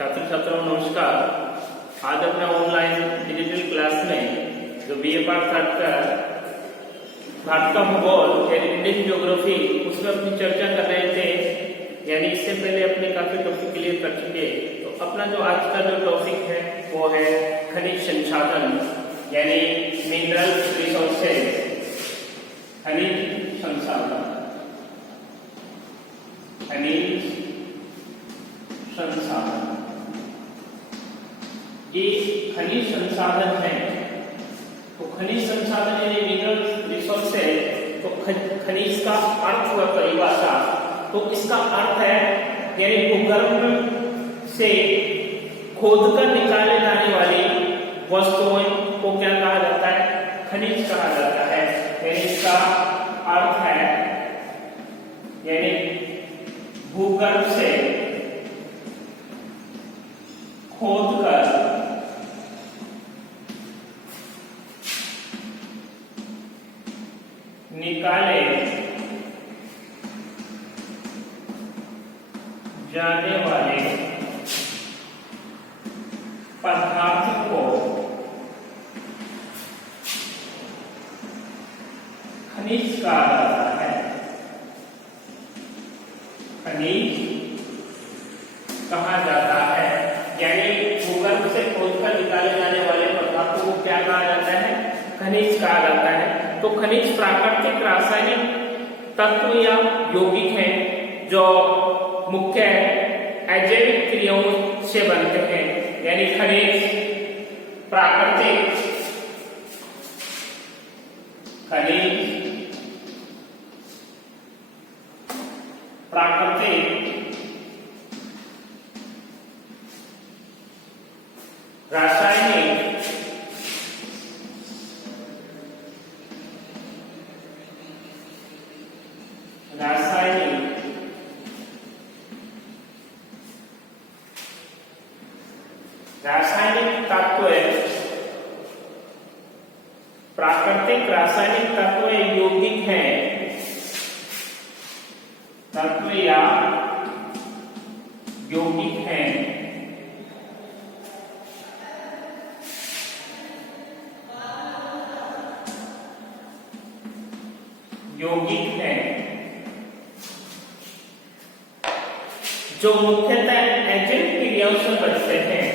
छात्र छात्राओं नमस्कार। आज अपने ऑनलाइन डिजिटल क्लास में जो बीए पार्ट थर्ड का भारत का भूगोल यानी इंडियन ज्योग्राफी उसमें अपनी चर्चा कर रहे थे, यानी इससे पहले अपने काफी टॉपिक क्लियर कर चुके। तो अपना जो आज का जो टॉपिक है वो है खनिज संसाधन यानी मिनरल रिसोर्सेज। खनिज संसाधन, खनिज संसाधन ये खनिज संसाधन है। तो खनिज संसाधन यानी मिनरल रिसोर्स है। तो खनिज का अर्थ व परिभाषा, तो इसका अर्थ है यानी भूगर्भ से खोद कर निकाले जाने वाली वस्तुओं को क्या कहा जाता है? खनिज कहा जाता है। यानी इसका अर्थ है यानी भूगर्भ से खोद कर निकाले जाने वाले पदार्थ को खनिज कहा जाता है। खनिज कहा जाता है यानी भूगर्भ से खोदकर निकाले जाने वाले पदार्थों को क्या कहा जाता है? खनिज कहा जाता है। तो खनिज प्राकृतिक रासायनिक तत्व या यौगिक हैं जो मुख्य अजैविक क्रियाओं से बनते हैं। यानी खनिज प्राकृतिक रासायनिक तत्व, प्राकृतिक रासायनिक तत्व यौगिक हैं। तत्व या यौगिक हैं जो मुख्यतः अजैविक क्रियाओं से बनते हैं।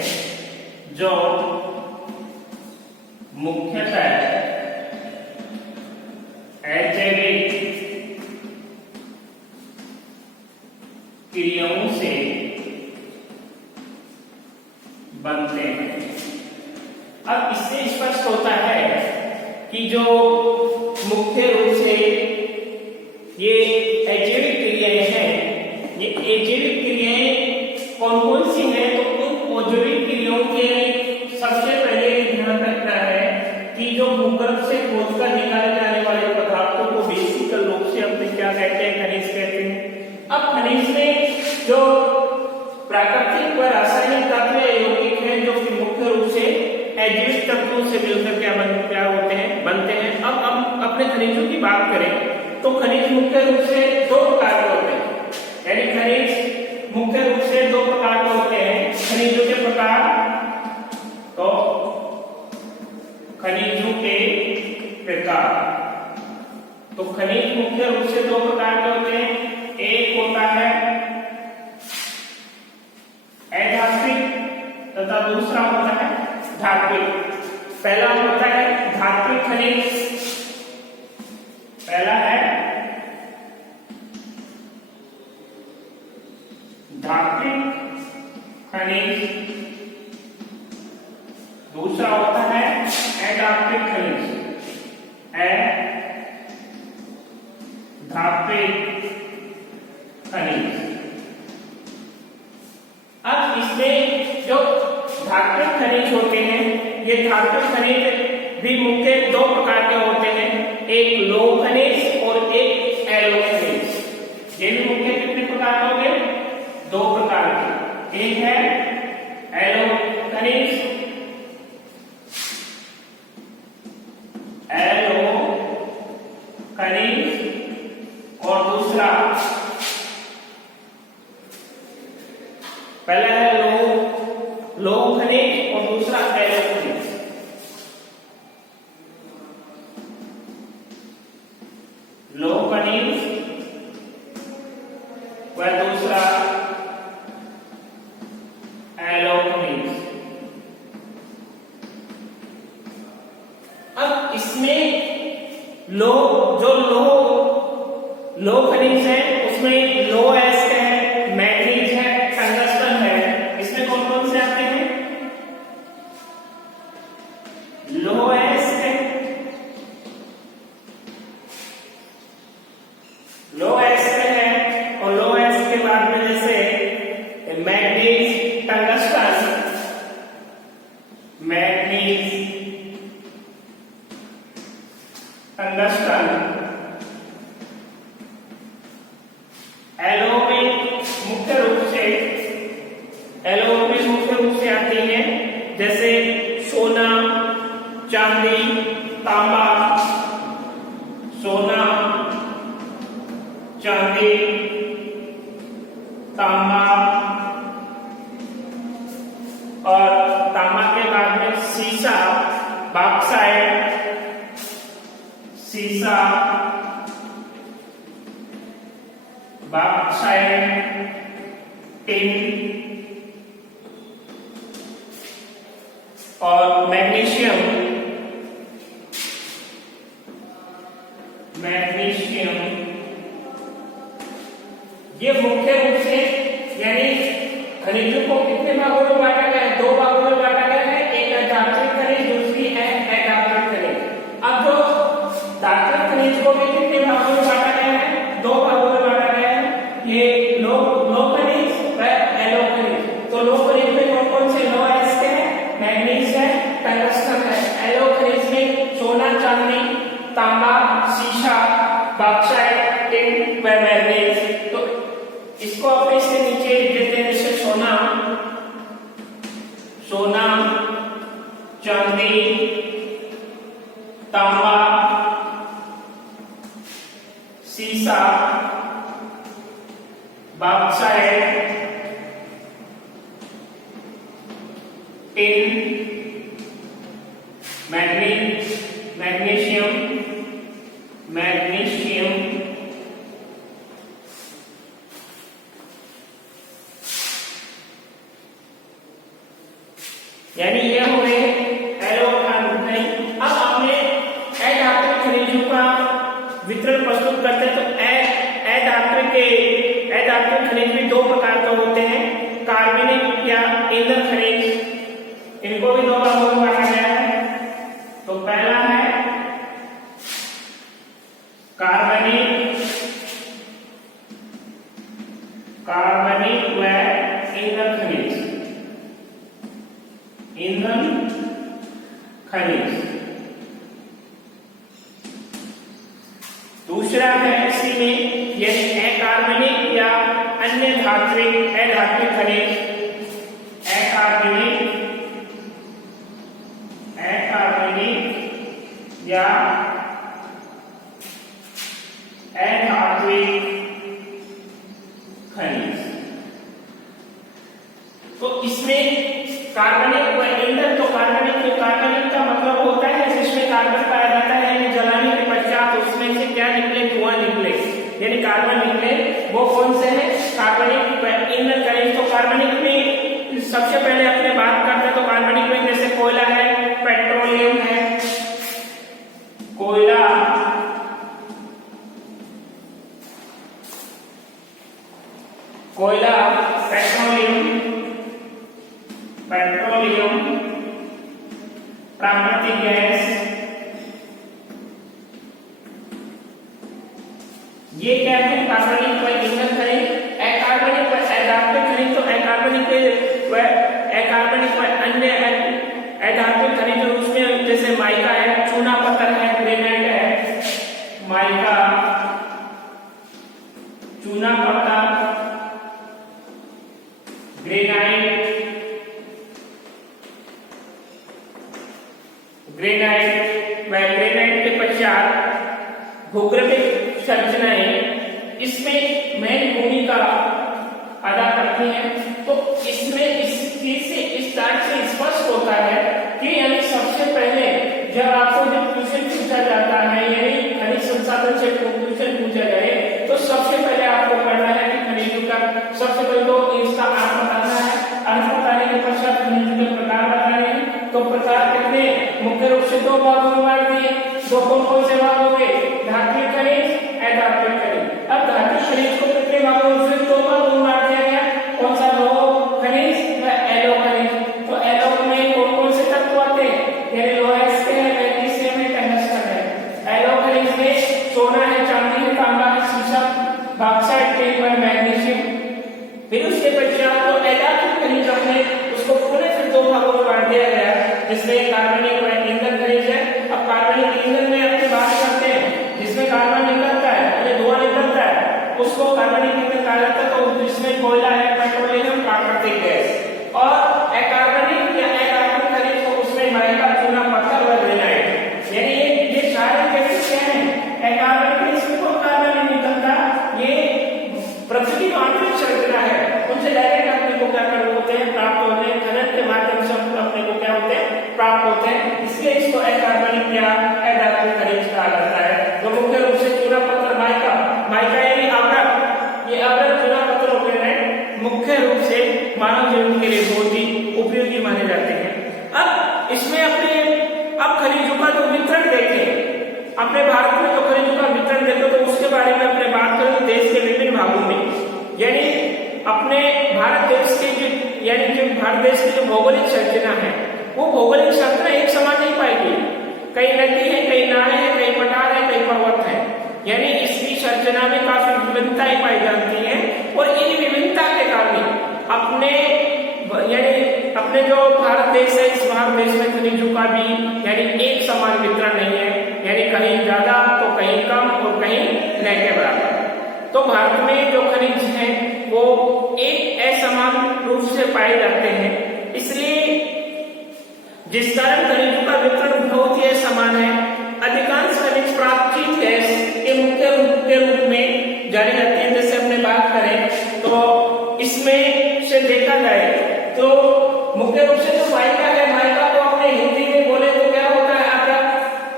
जो मुख्यतः अजैविक क्रियाओं से बनते हैं। अब इससे स्पष्ट होता है कि जो मुख्य रूप से ये अजैविक क्रियाएं हैं, ये अजैविक क्रियाएं कौन कौन सी हैं? तो उन औद्योगिक क्रियाओं के सबसे पहले ध्यान रखना है कि जो भूगर्भ से खोदकर निकाले जाने वाले पदार्थों को बेसिक रूप से अपने क्या कहते हैं? खनिज कहते हैं। अब खनिज में जो प्राकृतिक व रासायनिक तत्व यौगिक हैं जो कि मुख्य रूप से अजैविक तत्वों से मिलकर क्या होते हैं? बनते हैं। अब हम अपने खनिजों की बात करें तो खनिज मुख्य रूप से दो प्रकार के होते हैं। यानी खनिज मुख्य रूप से दो प्रकार के होते हैं। खनिजों के प्रकार, तो खनिजों के प्रकार, तो खनिज मुख्य रूप से दो प्रकार के होते हैं। एक होता है अधात्विक तथा दूसरा होता है धात्विक। पहला होता है धात्विक खनिज, पहला है धात्विक खनिज, दूसरा होता है अधात्विक खनिज। अधात्विक खनिज। अब इसमें जो धात्विक खनिज होते हैं, ये धात्विक खनिज भी मुख्य दो प्रकार के होते हैं। एक लौह खनिज और एक एलो खनिज। ये भी मुख्य कितने प्रकार के होंगे? दो प्रकार के। एक है एलो खनिज, और दूसरा पहला है लौह लौह खनिज और दूसरा एलो खनिज। लौह खनिज व दूसरा एलो खनिज। अब इसमें लौह खनिज है उसमें लोह एसिड है, मैग्नीज है, टंगस्टन है। इसमें कौन कौन से आते हैं? लोह एसिड है, लोह एसिड है और लोह एसिड के बाद में जैसे manganese, tungsten, manganese, tungsten. Alloy में मुख्य रूप से आती है जैसे सोना, चांदी, तांबा, सोना, चांदी, तांबा और तांबा के बाद में सीसा, बॉक्साइट, सीसा, बॉक्साइट, टिन और मैग्नीशियम। ये मुख्य रूप से यानी खनिजों को कितने भागों में बांटा गया है? 2 भागों में बांटा गया है। एक है धात्विक खनिज, दूसरी है अधात्विक खनिज। अब जो धात्विक खनिज को भी कितने भागों में बांटा गया है? 2 भागों में बांटा गया है। ये लौह खनिज व एलो खनिज। तो लौह खनिज में कौन कौन से लोह एसिड है, मैग्नीज है, टंगस्टन है। एलो खनिज में सोना, चांदी, तांबा, सीसा, बॉक्साइट, टिन व मैग्नीज। तो इसको अपने से नीचे देते हैं जैसे सोना, चांदी, तांबा, सीसा, बॉक्साइट, टिन, मैग्नीशियम, यानी ये हो गए एलो खनिज। अब हमने अधात्विक खनिजों का वितरण प्रस्तुत करते हैं। तो अधात्विक खनिज भी 2 प्रकार के होते हैं, कार्बनिक या ईंधन खनिज। इनको भी 2 भागों में बांटा गया है। तो पहला है कार्बनिक व ईंधन खनिज। दूसरा है इसी में ये अकार्बनिक या अन्य अधात्विक खनिज। अकार्बनिक या अधात्विक खनिज। तो इसमें कार्बनिक व ईंधन। तो कार्बनिक का मतलब होता है जिसमें कार्बन पाया जाता है, यानी जलाने के पश्चात उसमें से क्या निकले? धुआं निकले, यानी कार्बन निकले। वो कौन से है? कार्बनिक व ईंधन खनिज। तो कार्बनिक में सबसे पहले अपने बात करते हैं तो कार्बनिक में जैसे कोयला है, पेट्रोलियम है, कोयला, पेट्रोलियम, प्राकृतिक गैस, ये क्या है? कार्बनिक व ईंधन खनिज। अकार्बनिक व अधात्विक खनिज। तो अकार्बनिक व अन्य अधात्विक खनिज उसमें जैसे माइका है, चूना पत्थर है, ग्रेनाइट है। माइका, चूना पत्थर, ग्रेनाइट व ग्रेनाइट के पश्चात भूगर्भिक संरचनाएं इसमें महत्वपूर्ण भूमिका अदा करती हैं। तो इसमें इस चीज से स्टार्ट स्पष्ट होता है कि यानी सबसे पहले जब आपको जब क्वेश्चन पूछा जाता है यानी खनिज संसाधन से क्वेश्चन पूछा जाए तो सबसे पहले आपको करना है कि खनिजों का सबसे पहले तो इसका अर्थ बताना है। अर्थ बताने के पश्चात खनिजों के प्रकार बताने हैं। तो प्रकार कितने मुख्य रूप से दो भागों में बांट दिए। दो कौन से भाग हो गए? धात्विक खनिज, अधात्विक खनिज। अब धात्विक खनिज को कितने भागों में फिर दो भागों में बांट दिया गया। कौन सा? लोह खनिज व एलो खनिज। तो एलो में कौन से तत्व आते हैं? यानी लोहा है, मैग्नीशियम है, टंगस्टन है। एलो खनिज में सोना है, चांदी है, तांबा है, शीशम, बॉक्साइट, टिन व मैग्नीशियम। फिर उसके पश्चात तो अधात्विक खनिज अपने उसको पुनः फिर दो भागों में बांट दिया गया जिसमें कार्बनिक व ईंधन खनिज है। अब कार्बनिक ईंधन में अपनी बात करते हैं जिसमें कार्बन निकलता है यानी धुआं निकलता है उसको कार्बनिक ईंधन कहा जाता है। तो जिसमें कोयला है, पेट्रोलियम, प्राकृतिक गैस। और अकार्बनिक या अधात्विक खनिज को उसमें माइका, चूना, पत्थर व ग्रेनाइट। यानी ये सारे खनिज क्या हैं? अकार्बनिक खनिज में कोई कार्बन नहीं निकलता। ये पृथ्वी की आंतरिक संरचना है, उनसे डायरेक्ट अपने को क्या कर होते हैं? प्राप्त होते हैं। खनन के माध्यम से अपने को क्या होते हैं? प्राप्त होते हैं। इसलिए इसको अकार्बनिक या अधात्विक खनिज कहा जाता है। तो मुख्य रूप से चूना, पत्थर, माइका, माइका यानी अवरक, ये अवरक चूना पत्थर होते हैं मुख्य रूप से मानव जीवन के लिए बहुत ही उपयोगी माने जाते हैं। अब इसमें अपने अब खनिजों का जो वितरण देखें, अपने भारत में जो खनिजों का वितरण देखो तो उसके बारे में अपने बात करें देश के विभिन्न भागों में। यानी अपने भारत देश के जो यानी जो भारत देश की जो भौगोलिक संरचना है वो भौगोलिक संरचना एक समान नहीं पाएगी। कई नदी है, कई नाले हैं, कई पठार है, कई पर्वत है। यानी इसकी संरचना में काफी विभिन्नताएं पाई जाती हैं और इन विभिन्नता के कारण अपने यानी अपने जो भारत देश है इस भारत देश में खनिजों का भी यानी एक समान वितरण नहीं है। यानी कहीं ज्यादा तो कहीं कम और कहीं न के बराबर। तो भारत में जो खनिज हैं वो एक असमान रूप से पाए जाते हैं। इसलिए जिस कारण खनिजों का वितरण बहुत ही असमान है। अधिकांश खनिज प्राकृतिक गैस के मुख्य रूप में जानी जाती है। जैसे अपने बात करें तो इसमें से देखा जाए तो मुख्य रूप से जो माइका है, माइका को अपने हिंदी में बोले तो क्या होता है? आपका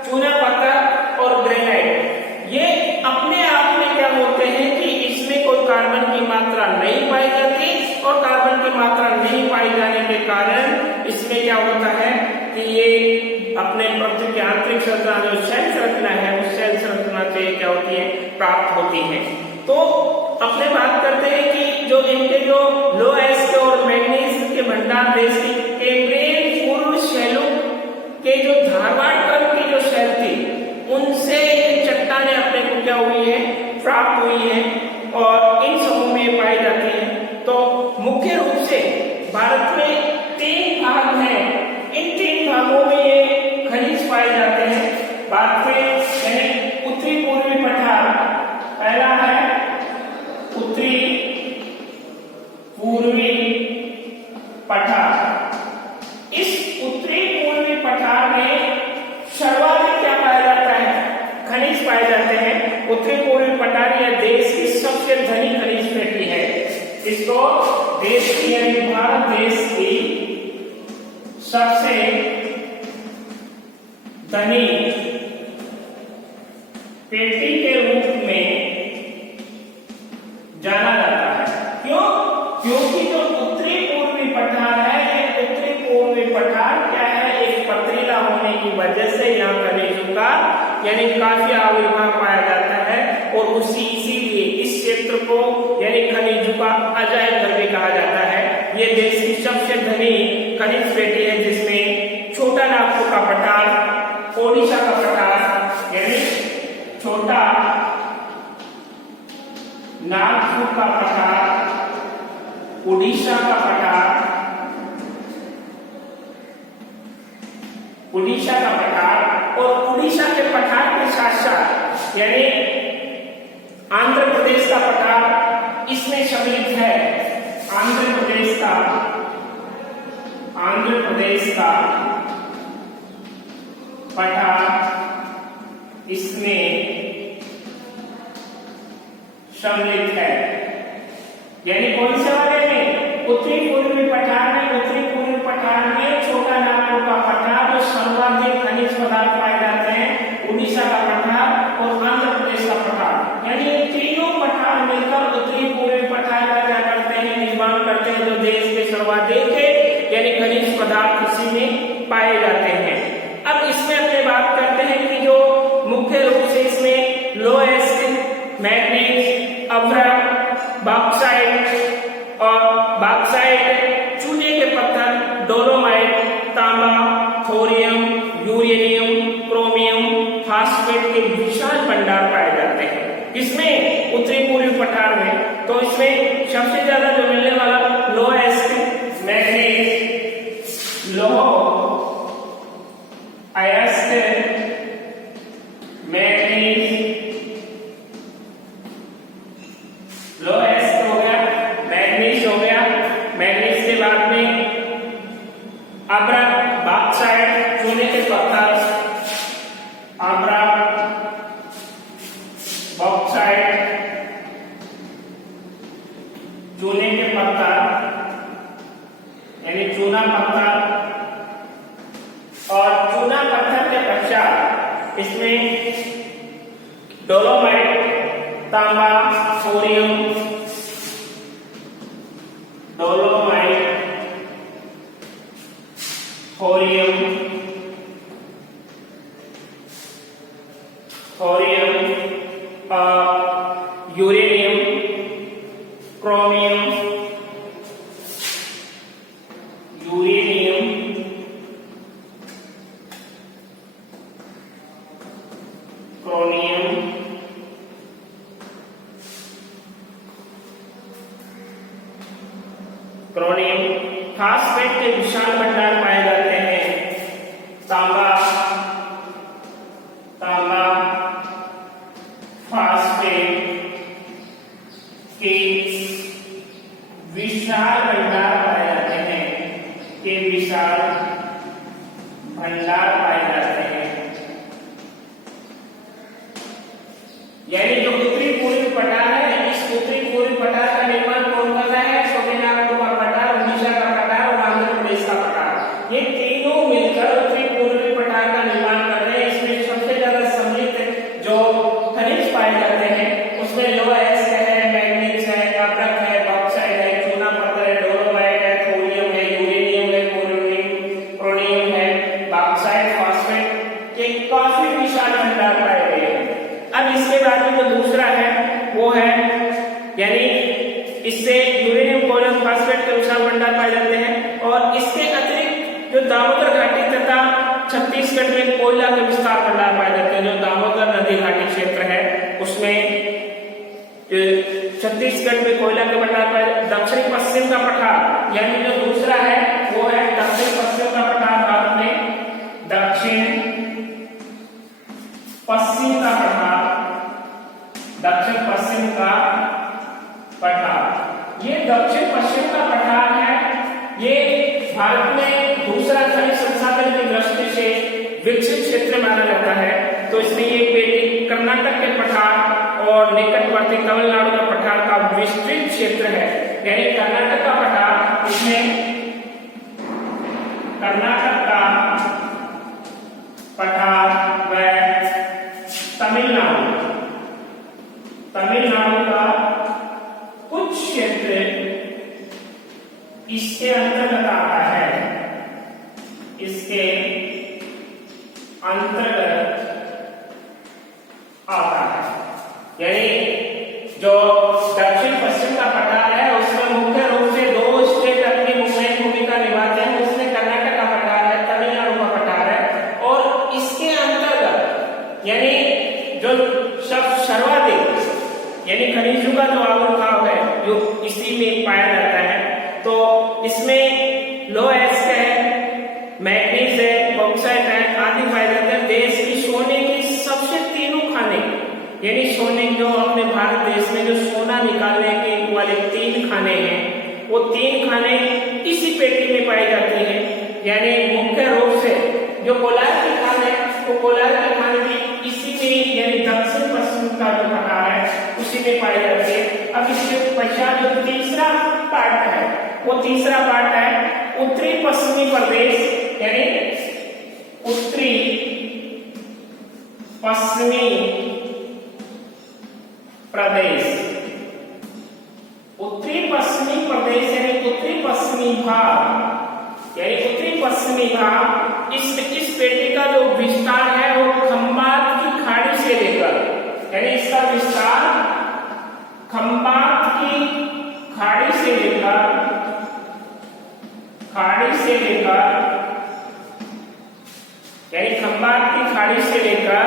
चूना, पत्थर और ग्रेनाइट। ये अपने आप में क्या होते हैं कि इसमें कोई कार्बन की मात्रा नहीं पाई जाती और कार्बन की मात्रा नहीं पाई जाने के कारण इसमें क्या होता है कि ये अपने पृथ्वी की आंतरिक संरचना जो सेल संरचना है उस सेल संरचना से क्या होती है? प्राप्त होती है। तो अपने बात करते हैं कि जो इनके जो लो एस और मैग्नीज के भंडार देश की कैम्ब्रियन पूर्व शैलों के जो धारवाड़ क्रम की जो शैल थी उनसे चट्टानें अपने को क्या हुई है? प्राप्त हुई है और इन समूह में पाई जाती है। तो मुख्य रूप से भारत में 3 भाग हैं। इन 3 भागों में ये खनिज पाए जाते हैं। भारत में यानी उत्तरी पूर्वी पठार पहला है उत्तरी पूर्वी पठार। इस उत्तरी पूर्वी पठार में सर्वाधिक क्या पाया जाता है? खनिज पाए जाते हैं। उत्तरी पूर्वी पठार यह देश की सबसे धनी खनिज पेटी है। इसको देश की यानी भारत देश की सबसे धनी पेटी के रूप में जाना जाता है। क्यों? क्योंकि जो उत्तरी पूर्वी पठार है ये उत्तरी पूर्वी पठार क्या है? एक पथरीला होने की वजह से यहाँ खनिजों का यानी काफी आविर्भाव पाया जाता है और इसीलिए इस क्षेत्र को यानी खनिजों का अजायब घर भी कहा जाता है। ये देश की सबसे धनी खनिज पेटी है जिसमें छोटा नागपुर का पठार, ओडिशा का पठार यानी छोटा नागपुर का पठार, उड़ीसा का पठार, उड़ीसा का पठार और उड़ीसा के पठार के साथ साथ यानी आंध्र प्रदेश का पठार इसमें सम्मिलित है। आंध्र प्रदेश का पठार इसमें सम्मिलित है। यानी कौन से वाले में? उत्तरी पूर्वी पठार में। उत्तरी पूर्वी पठार में सर्वाधिक यानी खनिज पदार्थ इसी में पाए जाते हैं। अब इसमें अपने बात करते हैं कि जो मुख्य रूप से इसमें लोएस्ट, मैग्नीज, अभ्रक, बॉक्साइट और बॉक्साइट, चूने के पत्थर, डोलोमाइट, तांबा, थोरियम, यूरेनियम, क्रोमियम, फास्फेट के विशाल भंडार पाए जाते हैं। इसमें उत्तरी पूर्वी पठार में तो इसमें सबसे ज्यादा जो मिलने वाला lowest, manganese, highest, manganese, lowest हो गया, मैग्नीज हो गया, मैग्नीज के बाद में अभ्रक, बॉक्साइट, चूने के पत्थर, अभ्रक, बॉक्साइट, चूने के पत्थर यानी चूना पत्थर, और चूना पत्थर के पश्चात इसमें डोलोमाइट, तांबा, thorium, dolomite, thorium, uranium, chromium, chromium, phosphate के विशाल भंडार पाए जाते हैं। तांबा, फास्फेट के विशाल भंडार पाए जाते हैं, के विशाल भंडार पाए जाते हैं। यानी जो उत्तरी पूर्वी पठार है, इस उत्तरी पूर्वी पठार का निर्माण कौन कर रहा है? तमिलनाडु का पठार, उड़ीसा का पठार और आंध्र प्रदेश का पठार, ये तीनों मिलकर उत्तरी पूर्वी पठार का निर्माण कर रहे हैं। इसमें सबसे ज्यादा सम्मिलित जो खनिज पाए जाते हैं उसमें लोएस्ट है, मैग्नीज है, अभ्रक है, बॉक्साइट है, चूना पत्थर है, डोलोमाइट है, थोरियम है, यूरेनियम है, क्रोमियम है, बॉक्साइट, फास्फेट के काफी विशाल भंडार पाए गए हैं। अब इसके बाद में जो दूसरा है वो है, यानी इससे यूरेनियम, क्रोमियम, फास्फेट के विशाल भंडार पाए जाते हैं। और इसके अतिरिक्त जो दामोदर घाटी तथा छत्तीसगढ़ में कोयला के विस्तार भंडार पाए जाते हैं। जो दामोदर नदी घाटी क्षेत्र है उसमें छत्तीसगढ़ में कोयला के भंडार पाए। दक्षिण पश्चिम का पठार यानी जो दूसरा है वो है दक्षिण पश्चिम का पठार, भारत में दक्षिण पश्चिम का पठार, दक्षिण पश्चिम का पठार। ये दक्षिण पश्चिम का पठार है, ये भारत में दूसरा खनिज संसाधन की दृष्टि से विकसित क्षेत्र माना जाता है। तो इसमें ये पेटी कर्नाटक के पठार और निकटवर्ती तमिलनाडु का पठार का विस्तृत क्षेत्र है। यानी कर्नाटक का पठार, इसमें कर्नाटक का पठार व तमिलनाडु का कुछ क्षेत्र इसके अंतर्गत आता है, इसके अंतर्गत आता है। यानी जो दक्षिण पश्चिम का पठार है उसमें मुख्य रूप से दो स्टेट अपनी मुख्य भूमिका निभाते हैं। उसमें कर्नाटक का पठार है, तमिलनाडु का पठार है, और इसके अंतर्गत यानी जो सर्वाधिक यानी खनिजों का जो आविर्भाव है जो इसी में पाया जाता है। तो इसमें लोएस्ट है, मैग्नीज है, बॉक्साइट है आदि पाए जाते हैं। देश की सोने की सबसे तीनों खाने यानी सोने जो अपने भारत देश में जो सोना निकालने के वाले 3 खाने हैं वो 3 खाने इसी पेटी में पाई जाती हैं। यानी मुख्य रूप से जो कोलार की खान है वो कोलार की खान भी इसी में यानी दक्षिण पश्चिम का जो पठार है उसी में पाई जाती है। अब इसके पश्चात जो तीसरा पार्ट है वो तीसरा पार्ट है उत्तरी पश्चिमी प्रदेश, यानी उत्तरी पश्चिमी प्रदेश, उत्तरी पश्चिमी प्रदेश यानी उत्तरी पश्चिमी भाग यानी उत्तरी पश्चिमी भाग, इस पेटी का जो विस्तार है वो खंबात की खाड़ी से लेकर, यानी इसका विस्तार खंबात की खाड़ी से लेकर यानी खंबात की खाड़ी से लेकर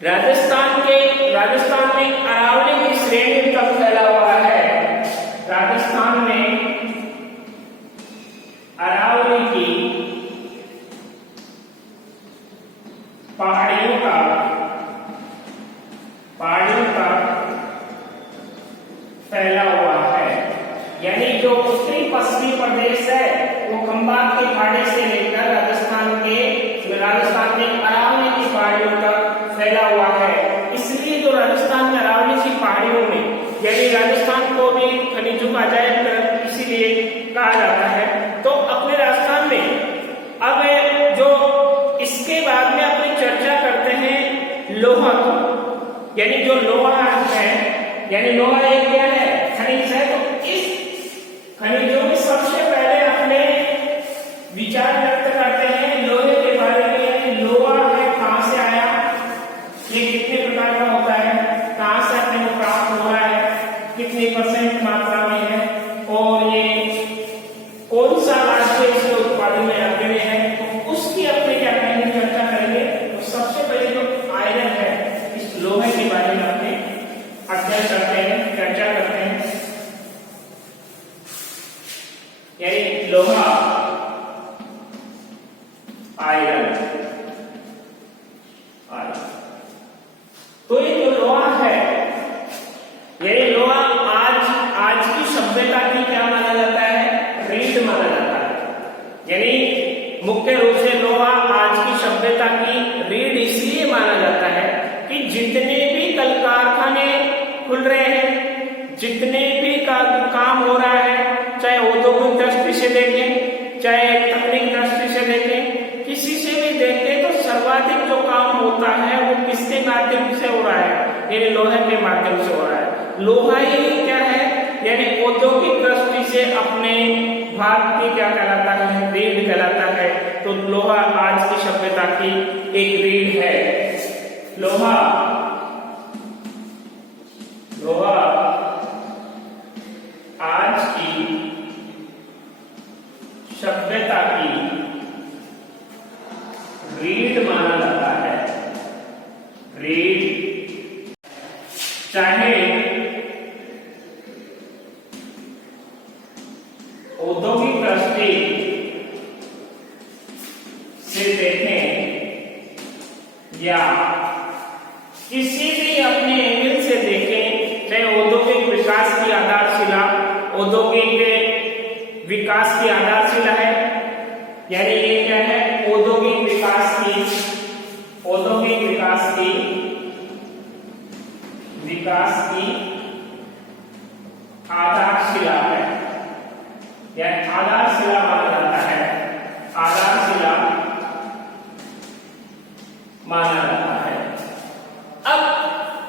राजस्थान में अरावली की श्रेणी तक फैला हुआ है। राजस्थान में अरावली की पहाड़ियों का फैला हुआ है, यानी जो उत्तरी पश्चिमी प्रदेश है वो खंबात की खाड़ी से लेकर राजस्थान में अरावली की पहाड़ियों तक फैला हुआ है। इसलिए जो राजस्थान में अरावली की पहाड़ियों में, यानी राजस्थान को भी खनिजों का अजायब इसीलिए कहा जाता है। तो अपने राजस्थान में अब जो इसके बाद में अपनी चर्चा करते हैं लोहा की, यानी जो लोहा है, यानी लोहा एक क्या है, खनिज है। तो इस खनिजों में सबसे पहले अपने विचार व्यक्त करते हैं लोहे के बारे में, यानी लोहा है कहां से आया, ये कितने प्रकार का होता है, कहां से अपने को प्राप्त हो रहा है, कितनी % मात्रा में है, और ये कौन सा राज्य इसके उत्पादन में अग्रणी है, तो उसकी अपने क्या करेंगे, चर्चा करेंगे। तो सबसे पहले जो आयरन है, इस लोहे के बारे में अपने अध्ययन करते हैं, चर्चा करते हैं। यानी लोहा, आयरन, तो ये जो लोहा है, ये लोहा आज की सभ्यता की क्या माना जाता है, रीढ़ माना जाता है। यानी मुख्य रूप से लोहा आज की सभ्यता की रीढ़ इसलिए माना जाता है कि जितने भी कल कारखाने खुल रहे हैं, जितने भी काम हो रहा है, चाहे औद्योगिक दृष्टि से देखें, चाहे तकनीक दृष्टि से देखें, किसी से भी देखें, तो सर्वाधिक जो काम होता है वो किसके माध्यम से हो रहा है, यानी लोहे के माध्यम से हो रहा है। लोहा ही क्या है, यानी औद्योगिक दृष्टि से अपने भारत की क्या कहलाता है, रीढ़ कहलाता है। तो लोहा आज की सभ्यता की एक रीढ़ है। लोहा आज की सभ्यता की रीढ़ माना जाता है। रीढ़, चाहे औद्योगिक दृष्टि से देखें या किसी भी अपने एंगल से देखें, चाहे औद्योगिक विकास की आधारशिला, औद्योगिक विकास की आधारशिला है, यानी ये क्या है, औद्योगिक विकास की आधारशिला है, या आधारशिला माना जाता है, आधारशिला माना जाता है। अब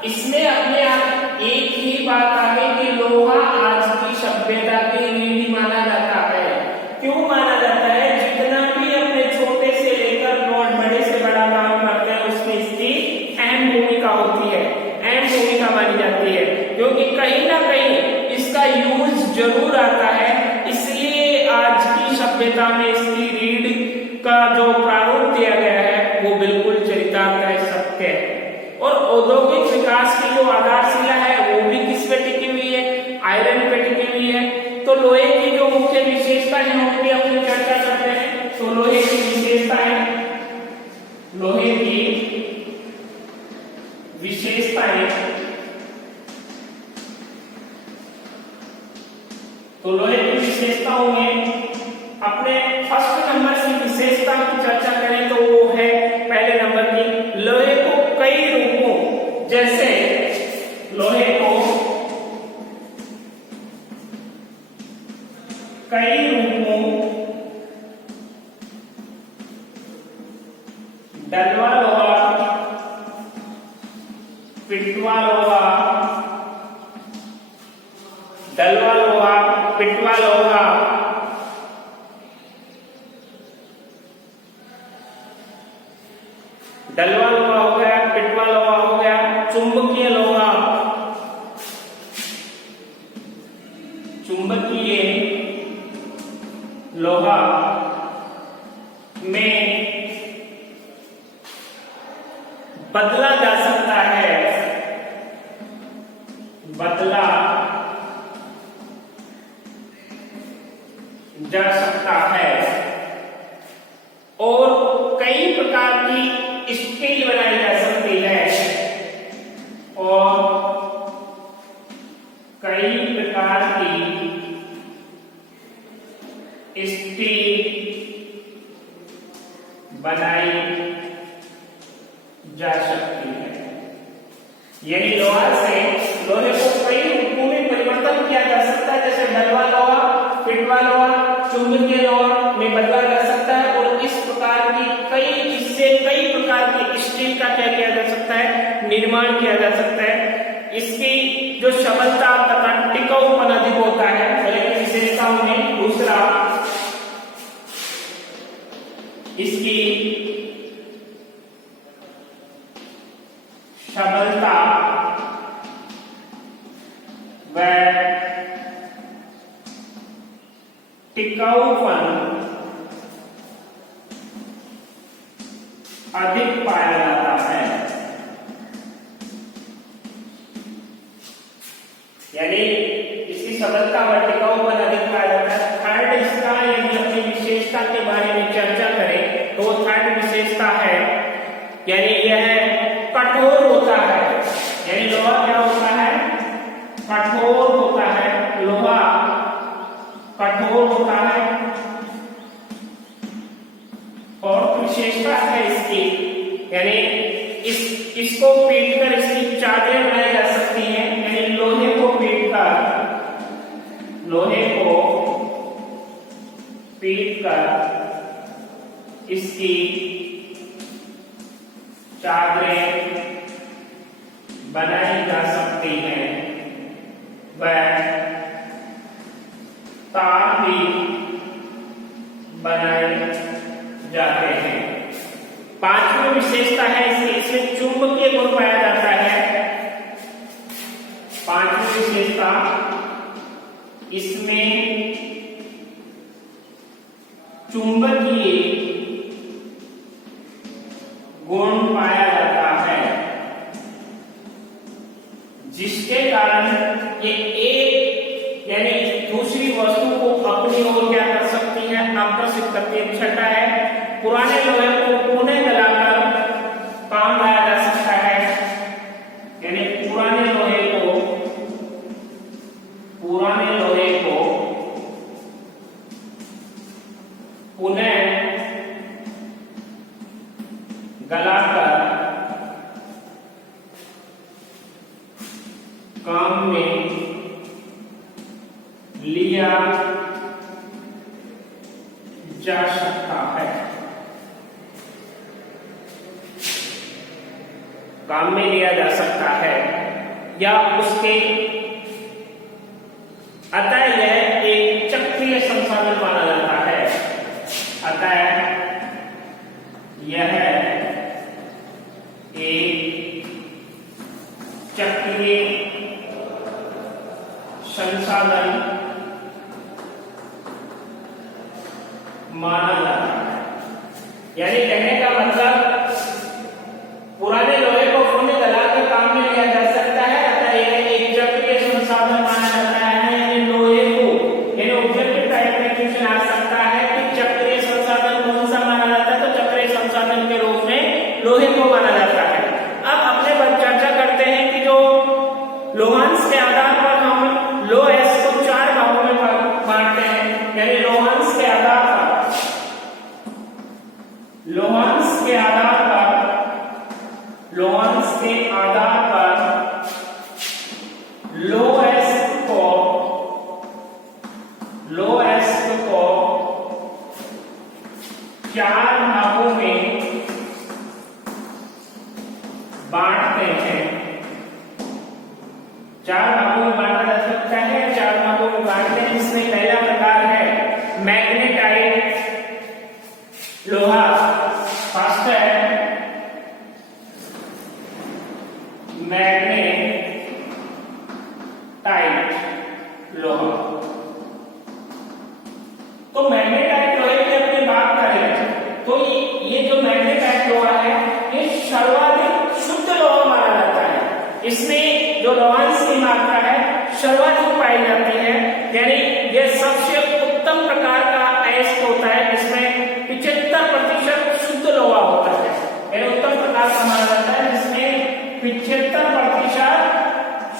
इसमें अपने आप एक ही बात आ गई कि लोहा आज की सभ्यता की रीढ़ माना जाता है। क्यों माना जाता है, जितना भी अपने छोटे से लेकर बहुत बड़े से बड़ा काम करते हैं उसमें इसकी अहम भूमिका होती है, अहम भूमिका मानी जाती है, क्योंकि कहीं ना कहीं इसका यूज जरूर आता है। इसलिए आज की सभ्यता में इसकी रीढ़ का जो प्रारूप दिया गया है वो बिल्कुल चरितार्थ है, सत्य है। और औद्योगिक विकास की जो आधारशिला है वो भी किस पे टिकी हुई है, आयरन पे टिकी हुई है। तो लोहे की जो मुख्य विशेषता है उनकी अपनी चर्चा करते हैं। तो लोहे की विशेषताएं, लोहे की विशेषताएं, तो लोहे की विशेषताओं में अपने फर्स्ट नंबर की विशेषता की चर्चा करें तो वो है पहले नंबर की, लोहे को कई रूपों, जैसे लोहे को कई रूपों, डलवा लोहा, पिटवा लोहा, डलवा लोहा, पिटवा लोहा, लोहा, डलवा लोहा हो गया, पिटवा लोहा हो गया, चुंबकीय लोहा, चुंबकीय लोहा में बदला जा सकता है, बदला जा सकता है, और कई प्रकार की स्टील बनाई जा सकती है, और कई प्रकार की स्टील बनाई जा सकती है। यानी लोहा से लोहे को कई रूपों में परिवर्तन किया जा सकता है, जैसे डलवा लोहा, पिटवा लोहा, चुंबकीय लोहा में बदला जा सकता है, और इस प्रकार की इससे कई प्रकार की स्टील का क्या किया जा सकता है, निर्माण किया जा सकता है। इसकी जो सबलता तथा टिकाऊपन अधिक होता है, पहले की विशेषताओं में। दूसरा, इसकी सबलता व टिकाऊपन अधिक पाया जाता है। यानी इसकी सबलता व टिकाऊपन अधिक पाया जाता है। थर्ड, इसका यदि अपनी विशेषता के बारे में चर्चा करें तो थर्ड विशेषता है, यानी यह कठोर होता है। यानी लोहा क्या होता है, कठोर होता है, लोहा कठोर होता है। और विशेषता है इसकी, यानी इसको पीटकर इसकी चादरें बनाई जा सकती हैं। यानी लोहे को पीटकर इसकी चादरें बनाई जा सकती हैं, वह तार भी बनाए जाते हैं। पांचवी विशेषता है इसमें चुंबकीय गुण पाया जाता है। पांचवी विशेषता, इसमें चुंबकीय गुण पाया जाता है, जिसके कारण ये एक यानी दूसरी वस्तु को अपनी ओर क्या कर सकती है, आकर्षित करती है। छठा है, पुराने लोहे को पुनः गलाकर काम लाया जा सकता है। यानी पुराने लोहे को पुनः गलाकर काम में लिया जा सकता है, काम में लिया जा सकता है, या उसके अतः यह एक चक्रीय संसाधन माना जाता है। अतः यह एक चक्रीय संसाधन माना जाता है। यानी कहने का मतलब, पुराने लोहे को पुनः गलाकर काम में लिया जा सकता है, अतः यह एक चक्रीय संसाधन माना जाता है। यानी लोहे को, यानी ऑब्जेक्टिव टाइप में क्वेश्चन आ सकता है कि चक्रीय संसाधन कौन सा माना जाता है, तो चक्रीय संसाधन के रूप में लोहे को माना जाता है। अब अपने पर चर्चा करते हैं कि जो लोहांश के आधार पर हम लोहेस को चार भागों में बांटते हैं। यानी लोहांश के आधार पर लोहेस को चार भागों में बांटते हैं। चार भागों में बांटा जा सकता है, चार भागों में बांटते हैं। इसमें पहला प्रकार है लोहा फर्स्ट है मैग्नेटाइट लोहा। तो मैग्नेटाइट लोहे की अपनी बात करें तो ये जो मैग्नेटाइट लोहा है ये सर्वाधिक शुद्ध लोहा माना जाता है। इसमें जो लवणांश की मात्रा है सर्वाधिक पाई जाती है, यानी यह सबसे उत्तम प्रकार का अयस्क होता है। इसमें 75% शुद्ध लोहा होता है, यह उत्तम प्रकार का माना जाता है जिसमें 75%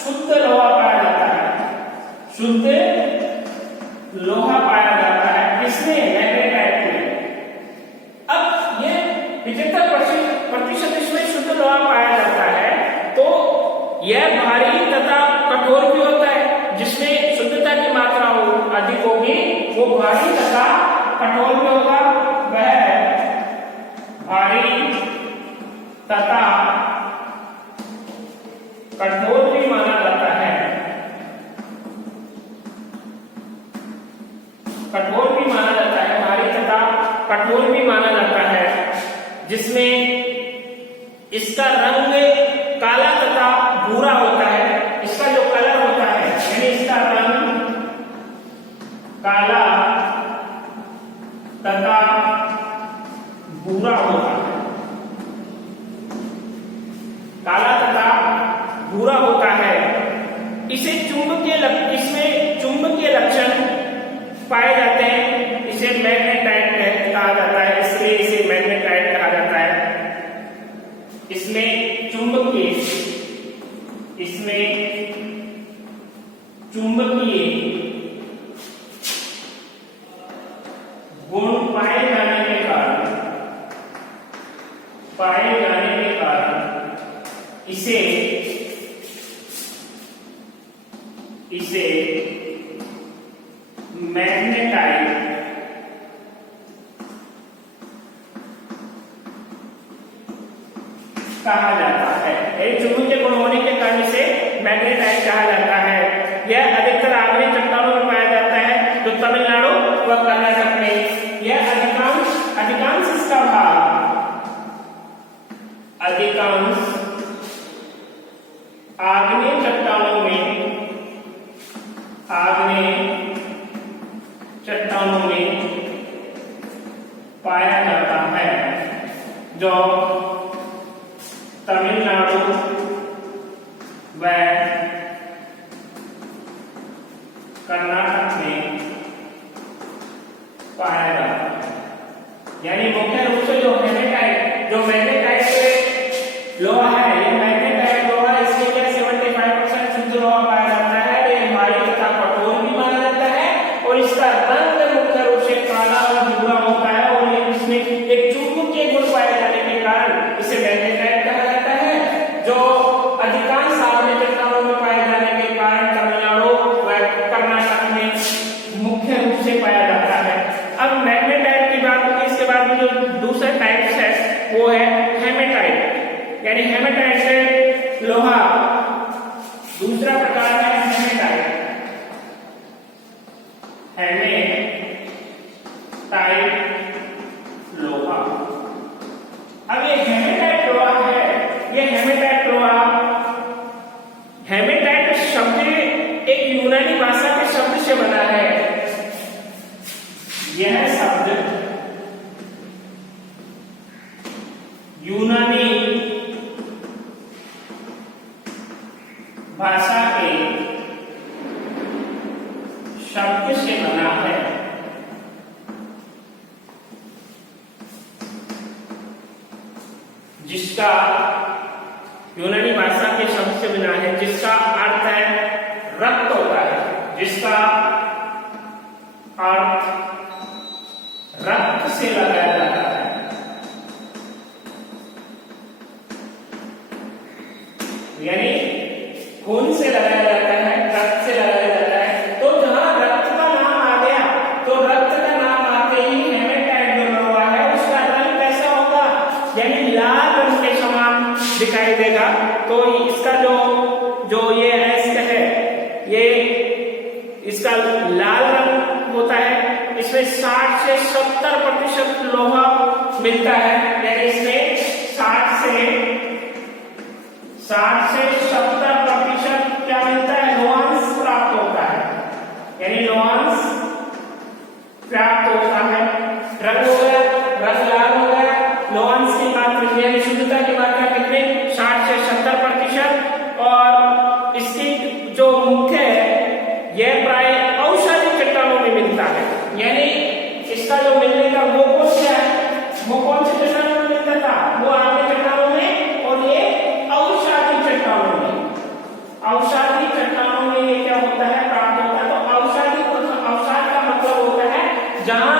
शुद्ध लोहा पाया जाता है। शुद्ध लोहा पाया जाता है किसमें? मैग्नेटाइट में। अब ये 75% इसमें शुद्ध लोहा पाया जाता है, तो यह भारी तथा कठोर भी होता है। जिसमें शुद्धता की मात्रा अधिक होगी वो भारी तथा कठोर भी होगा। वह भारी तथा कठोर भी माना जाता है। कठोर भी माना जाता है, भारी तथा कठोर भी माना जाता है, जिसमें इसका रंग काला तथा भूरा होता है। इसका जो कलर होता है यानी इसका रंग काला तथा भूरा होता है। काला तथा भूरा होता है। इसमें चुंबकीय लक्षण पाए जाते हैं। इसे मैग्नेटाइट कहा जाता है, इसलिए इसे मैग्नेटाइट कहा जाता है। इसमें चुंबकीय गुण पाए जाने के कारण इसे मैग्नेटाइट कहा जाता है। चुंबकीय गुण होने के कारण इसे मैग्नेटाइट कहा जाता है। यह अधिकतर आग्नेय चट्टानों में पाया जाता है, जो तमिलनाडु व कर्नाटक में। यह अधिकांश इसका भाग आग्नेय चट्टानों में पाया जाता है, जो तमिलनाडु व कर्नाटक में पाया जाता है। यानी मुख्य रूप से जो मैग्नेटाइट लोहा है, ये मैग्नेटाइट लोहा इसके लिए 75% शुद्ध लोहा पाया जाता है। ये भारी तथा कठोर भी माना जाता है और इसका रंग मुख्य रूप से काला और भूरा होता है, और ये इसमें एक चुंबकीय गुण पाए जाने के कारण इसे मैग्नेटाइट कहा जाता है, जो अधिकांश आग्नेय चट्टानों में पाए जाने के कारण तमिलनाडु व कर्नाटक में मुख्य रूप से पाया जाता है। अब मैग्नेटाइट की बात होगी, इसके बाद जो दूसरा टाइप है वो है हेमेटाइट। यानी हेमेटाइट से लोहा दूसरा प्रकार है हेमेटाइट लोहा। अब ये हेमेटाइट लोहा है, ये हेमेटाइट शब्द एक यूनानी भाषा के शब्द से बना है। यह शब्द यूनानी भाषा के शब्द से बना है, जिसका यूनानी भाषा के शब्द से बना है, जिसका अर्थ है रक्त होता है, जिसका अर्थ रक्त से लगाया जाता है। यानी खून से लगाया जाता है, रक्त से लगाया जाता है। तो जहां रक्त का नाम आ गया, तो रक्त का नाम आते ही हेमेटाइट जो लोहा है उसका रंग कैसा होगा? यानी लाल रंग के समान दिखाई देगा। तो इसका जो ये अयस्क है, ये इसका लाल रंग होता है। इस इसमें 60 से 70% लोहा मिलता है, यानी इसमें 60 से 70% क्या मिलता है, लोहांश प्राप्त होता है, यानी लोहांश प्राप्त होता है। रंग हो गया, रंग लाल हो गया, लोहांश की मात्रा यानी शुद्धता की मात्रा कितनी, 60 से 70%। और इसकी जो मुख्य है यह प्राय औषधि चट्टानों में मिलता है, यानी इसका जो मिलने का वो कौन सा है, वो कौन सी चट्टानों में मिलता था, वो आगे चट्टानों में, और ये औषधि चट्टानों में, औषधि चट्टानों में ये क्या होता है, प्राप्त होता है। तो औषधि का मतलब होता है जहां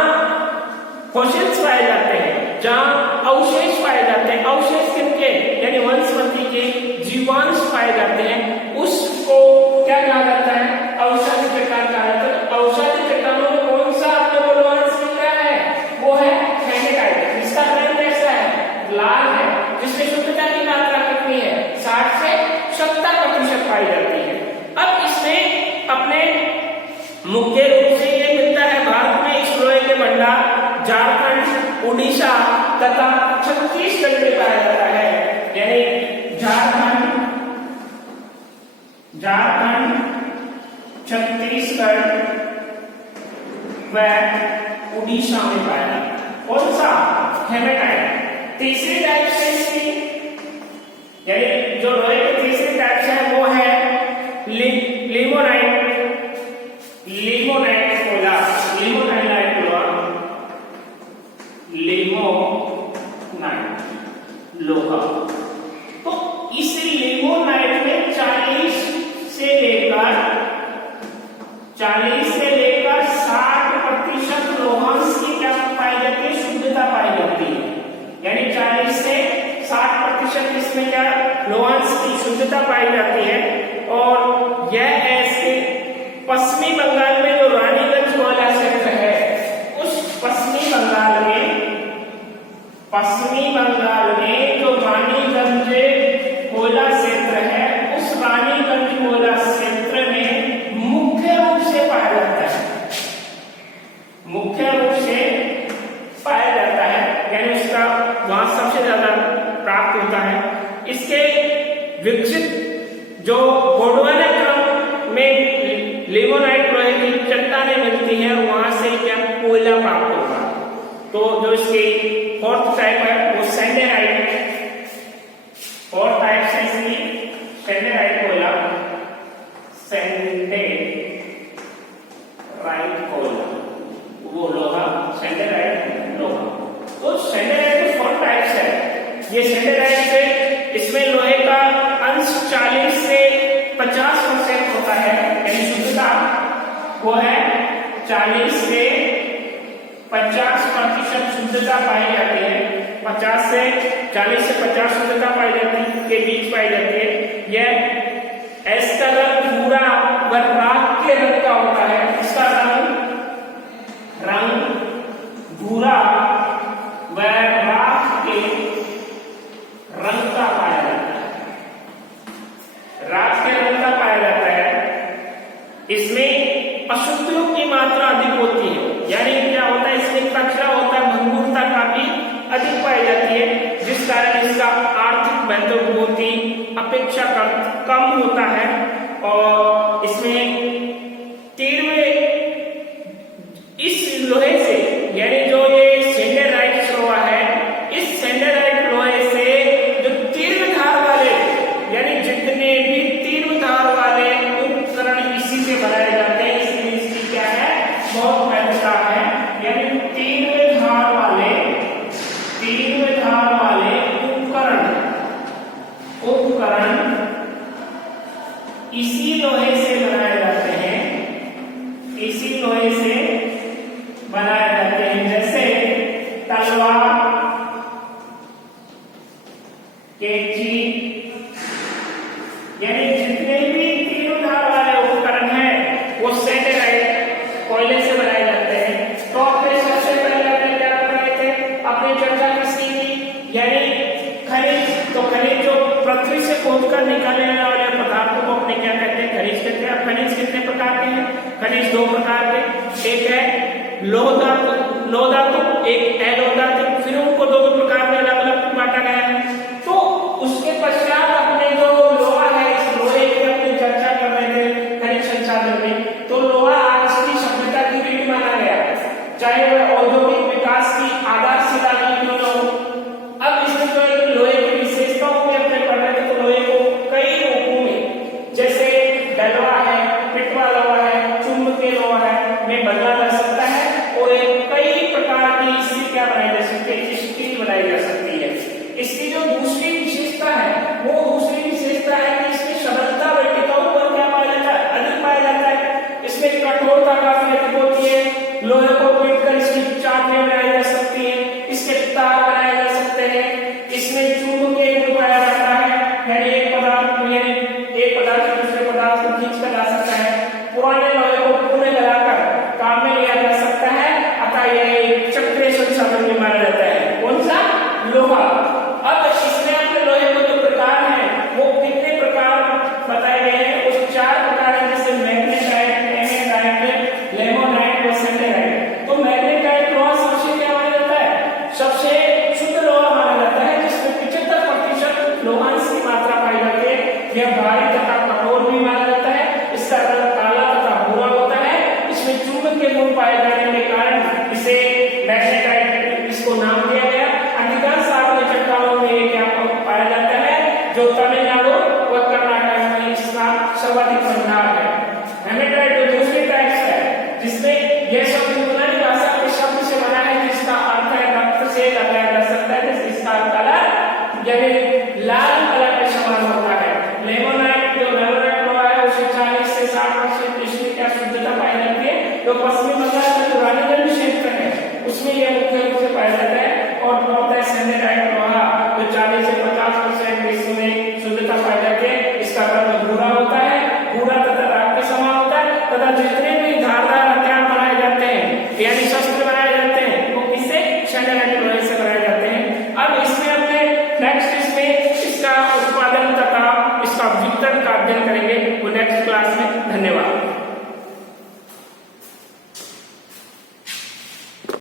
फॉसिल्स पाए जाते हैं, जहां अवशेष पाए जाते हैं, अवशेष किनके, यानी वनस्पति के जीवांश पाए जाते हैं, उसको क्या कहा जाता है, औषधि चट्टान कहा जाता है। औषधि चट्टानों में कौन सा आपको लोहांश मिल रहा है, वो है हेमेटाइट, जिसका रंग कैसा है, लाल है, जिसमें शुद्धता की मात्रा कितनी है, 60 से 70% पाई जाती है। अब इसमें अपने मुख्य रूप से ये मिलता है भारत में, इस लोहे के भंडार झारखंड, उड़ीसा तथा छत्तीसगढ़ में पाया जाता है, यानी झारखंड, छत्तीसगढ़ व उड़ीसा में पाया जाता है। कौन सा, हेमेटाइट। तीसरी टाइप से इसकी, यानी जो लोहे की तीसरी टाइप है वो है लिमोनाइट, लिमोनाइट कोला, लिमोनाइट लोहा। तो इस लिमोनाइट में 40 से लेकर 60% लोहांश की क्या पाई जाती है, शुद्धता पाई जाती है, यानी 40 से 60% इसमें क्या लोहांश की शुद्धता पाई जाती है। और यह ऐसे पश्चिमी बंगाल में जो रानीगंज कोयला क्षेत्र है, उस पश्चिमी बंगाल में जो रानीगंज कोयला क्षेत्र है, उस रानीगंज कोयला क्षेत्र में मुख्य रूप से पाया जाता है, मुख्य रूप से पाया जाता है, यानी उसका वहां सबसे ज्यादा प्राप्त होता है। इसके विकसित जो गोंडवाना क्रम में लिमोनाइट लोहे की चट्टानें मिलती हैं, वहां से क्या कोयला प्राप्त होगा। तो जो इसकी फोर्थ टाइप है वो सैंडेराइट, फोर्थ टाइप से इसकी सैंडेराइट कोयला, सैंडेराइट कोयला, वो लोहा, सैंडेराइट लोहा। तो सैंडेराइट की फोर्थ टाइप्स है। ये सैंडेराइट से इसमें लोहे का अंश 40 से 50% होता है, यानी शुद्धता वो है 40 से 50% शुद्धता पाई जाती है, 40 से 50 शुद्धता पाई जाती है के बीच पाई जाती है। यह इसका रंग भूरा व राख के रंग का होता है, इसका रंग भूरा व राख के रंग का पाया जाता है, राख के रंग का पाया जाता है। इसमें अशुद्धियों की मात्रा अधिक होती है, यानी क्या होता है, इसमें कचरा होता है, भंगुरता काफी अधिक पाई जाती है, जिस कारण इसका आर्थिक महत्व बहुत ही अपेक्षाकृत कम होता है। और इसमें तीव्र इस लोहे से, यानी जो ये सैंडेराइट लोहा है, इस सैंडेराइट लोहे से जो तीव्र धार वाले, यानी जितने भी तीव्र धार वाले उपकरण इसी से बनाए जाते हैं, इसलिए इसकी क्या है, बहुत महत्वता है। यानी तीव्र धार वाले उपकरण इसी लोहे से बनाए जाते हैं, इसी लोहे से बनाए जाते हैं, जैसे तलवार, कैंची, यानी जितने भी तीव्र धार वाले उपकरण हैं वो सैंडेराइट कोयले से बनाए जाते हैं। तो अपने सबसे पहले अपने क्या कर रहे थे, अपनी चर्चा किसकी थी, यानी खनिज। तो खनिज जो पृथ्वी से खोदकर निकाले जाने वाले पदार्थों को अपने क्या कहते हैं, खनिज कहते हैं। खनिज कितने प्रकार के हैं, खनिज 2 प्रकार के, एक है लोह धातु, एक एलोह धातु, फिर उनको दो प्रकार में अलग अलग बांटा गया है। तो उसके पश्चात अपने जो लोहा है, इस लोहे की अपनी चर्चा कर रहे थे खनिज संसाधन में, तो लोहा आज की सभ्यता की रीढ़ माना गया, चाहे वह औद्योगिक विकास की आधारशिला ही क्यों न हो। अब इसमें जो है लोहे की विशेषताओं में अपने पढ़ रहे थे, तो लोहे को कई रूपों में, जैसे डलवा है, पिटवा लोहा है, चुंबकीय लोहा है, में बदला जा सकता है और कई प्रकार की इससे क्या बनाई जा सकती है, स्टील बनाई जा सकती है। इसकी जो दूसरी विशेषता है, वो दूसरी विशेषता है कि इसमें सरलता वर्टिकाओं पर क्या पाया जाता है, अधिक पाया जाता है। इसमें कठोरता काफी अधिक होती है, लोहे को पीटकर इसकी चादरें बनाई जा सकती है, इसके तार बनाए जा सकते हैं। इसमें चुंबकीय गुण पाया जाता है, यानी एक पदार्थ दूसरे पदार्थ को खींच कर ला सकता है। पुराने लोहे को पुनः गलाकर काम में लिया जा सकता है, अतः यह एक चक्रीय संसाधन में माना जाता है। कौन सा? लोहा। अब इसमें अपने लोहे के जो प्रकार हैं, वो कितने प्रकार बताए गए हैं? उस 4 प्रकार हैं, जैसे मैग्नेटाइट, हेमेटाइट, लेमोनाइट और सैंडेलाइट। तो मैग्नेटाइट लोहा सबसे क्या माना जाता है? सबसे शुद्ध लोहा माना जाता है, जिसमें 75% लोहांश की मात्रा पाई जाती है। यह भारी तथा कठोर भी माना जाता है, इसका रंग काला तथा भूरा होता है। इसमें चुंबकीय गुण पाए जाने के कारण इसे मैग्नेटाइट इसको नाम दिया गया। अधिकांश आग्नेय चट्टानों में ये क्या पाया जाता है, जो तमिलनाडु व कर्नाटक में इसका सर्वाधिक भंडार है। हेमेटाइट जो दूसरी टाइप है, जिसमें यह शब्द यूनानी भाषा के शब्द से बना है, जिसका अर्थ है रक्त से लगाया जा सकता है, जैसे इसका कलर यानी लाल कलर के समान होता है। लेमोनाइट जो लेमोनाइट लोहा है, उसे 40 से 60% इसकी क्या शुद्धता पाई जाती है। जो पश्चिमी बंगाल का जो रानीगंज क्षेत्र है, उसमें यह मुख्य रूप से पाया जाता है। और होता है सैंडेलाइट लोहा, जो 40 से 50% इसमें शुद्धता पाई जाती है। इसका रंग भूरा होता है, भूरा तथा राख के समान होता है, तथा जितने भी धारदार हथियार बनाए जाते हैं, यानी शस्त्र बनाए जाते हैं, वो किससे? सैंडेलाइट लोहे से बनाए जाते हैं। अब इसमें अपने नेक्स्ट इसमें इसका उत्पादन तथा इसका वितरण का अध्ययन करेंगे, वो नेक्स्ट क्लास में। धन्यवाद।